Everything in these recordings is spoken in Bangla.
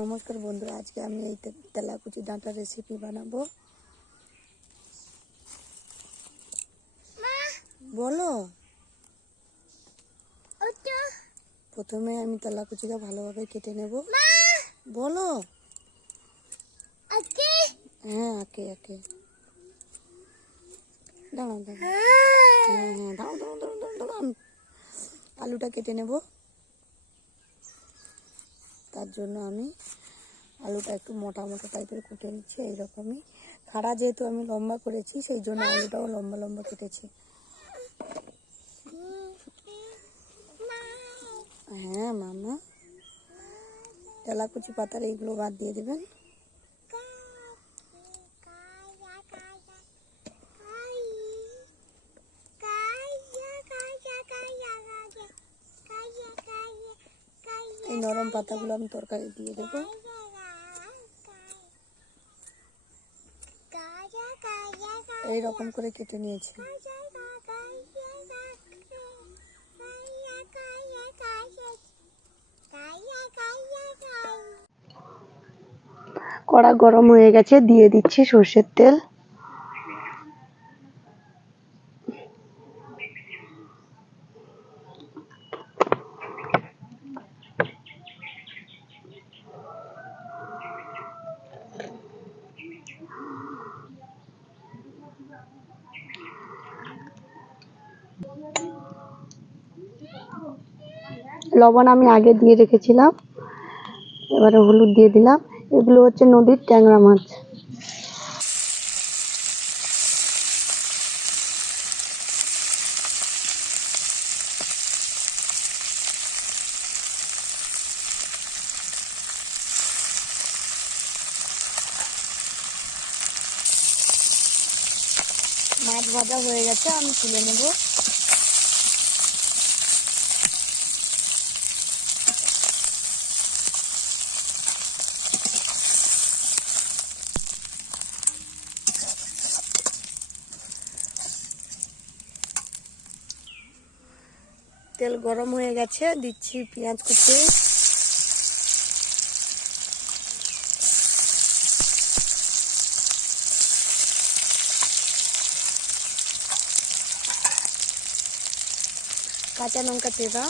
নমস্কার বন্ধুরা, আজকে আমি এই তেলাকুচি ডাঁটা রেসিপি বানাবো। বলো। প্রথমে আমি তেলাকুচিটা ভালোভাবে কেটে নেব। বলো। হ্যাঁ, আঁকে আঁকে দাঁড়াও দাঁড়াও। হ্যাঁ হ্যাঁ, দাঁড়াও দাঁড়াও দাঁড়াও দাঁড়াও দাঁড়াও। আমি আলুটা কেটে নেব। তার জন্য আমি আলুটা একটু মোটা মোটা টাইপের কুটে নিচ্ছি। এইরকমই খাড়া, যেহেতু আমি লম্বা করেছি সেই জন্য আলুটাও লম্বা লম্বা কেটেছি। হ্যাঁ মামা, তেলাকুচি পাতার এইগুলো বাদ দিয়ে দেবেন। এই নরম পাতাগুলো আমি তরকারি দিয়ে দেবো। এইরকম করে কেটে নিয়েছি। কড়া গরম হয়ে গেছে, দিয়ে দিচ্ছি সর্ষের তেল। লবণ আমি আগে দিয়ে রেখেছিলাম, এবারে হলুদ দিয়ে দিলাম। এগুলো হচ্ছে নদীর ট্যাংরা মাছ। মাছ ভাজা হয়ে গেছে, আমি তুলে নেব। তেল গরম হয়ে গেছে, দিচ্ছি পেঁয়াজ কুচি, কাঁচা লঙ্কা চেরা,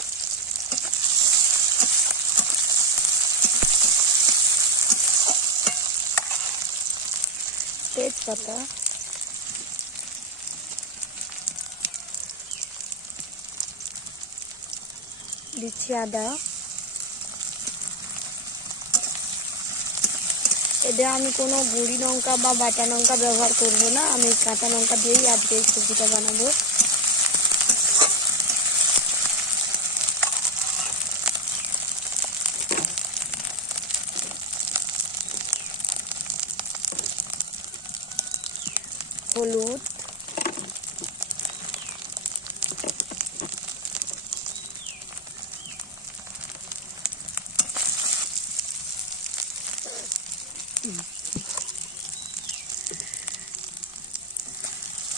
তেজপাতা, দিচ্ছি আদা। এতে আমি কোনো গুঁড়ি লঙ্কা বা বাটা লঙ্কা ব্যবহার করব না, আমি কাঁচা লঙ্কা দিয়েই আজকে এই সবজিটা বানাবো। হলুদ,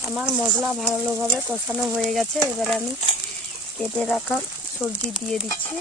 আমার মশলা ভালোভাবে কষানো হয়ে গেছে। এবারে আমি কেটে রাখা সবজি দিয়ে দিচ্ছি।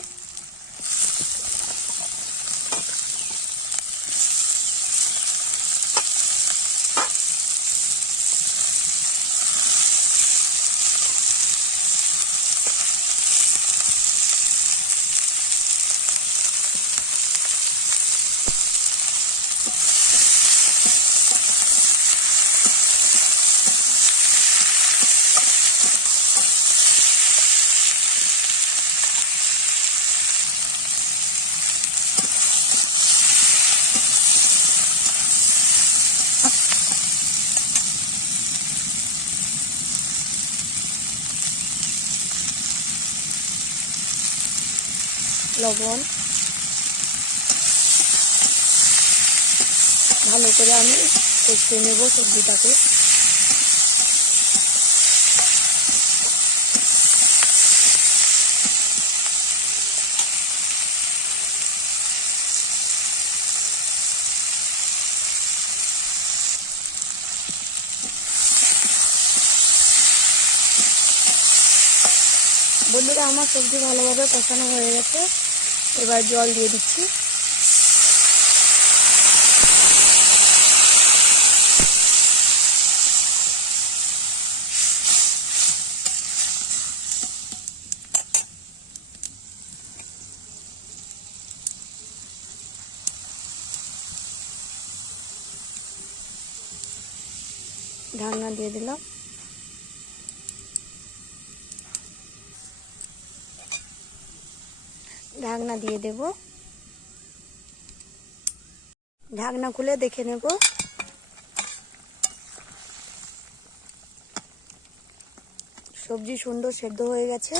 লবণ, ভালো করে আমি কষিয়ে নেব সবজিটাকে। বন্ধুরা, আমার সবজি ভালোভাবে কষানো হয়ে গেছে, এবার জল দিয়ে দিচ্ছি। ঢাকনা দিয়ে দিলাম। ঢাকনা দিয়ে দেব। ঢাকনা খুলে দেখে নেব। সবজি সুন্দর সেদ্ধ হয়ে গেছে।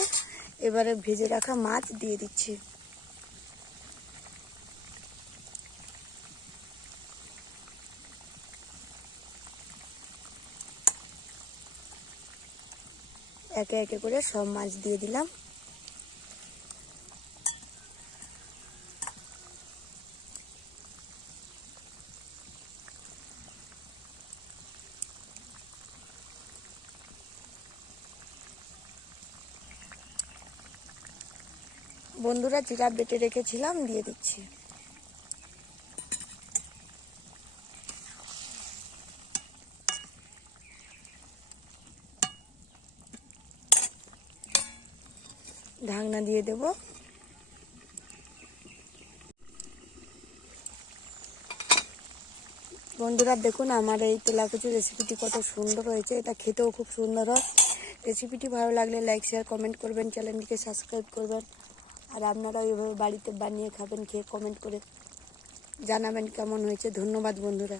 এবারে ভেজে রাখা মাছ দিয়ে দিচ্ছি। একে একে করে সব মাছ দিয়ে দিলাম। বন্ধুরা, জিরা বেটে রেখেছিলাম, দিয়ে দিচ্ছি। ঢাকনা দিয়ে দেব। বন্ধুরা দেখুন, আমার এই তেলাকুচি রেসিপিটি কত সুন্দর হয়েছে। এটা খেতেও খুব সুন্দর হয়। রেসিপিটি ভালো লাগলে লাইক, শেয়ার, কমেন্ট করবেন, চ্যানেলটিকে সাবস্ক্রাইব করবেন। আর আপনারাও এইভাবে বাড়িতে বানিয়ে খাবেন, খেয়ে কমেন্ট করে জানাবেন কেমন হয়েছে। ধন্যবাদ বন্ধুরা।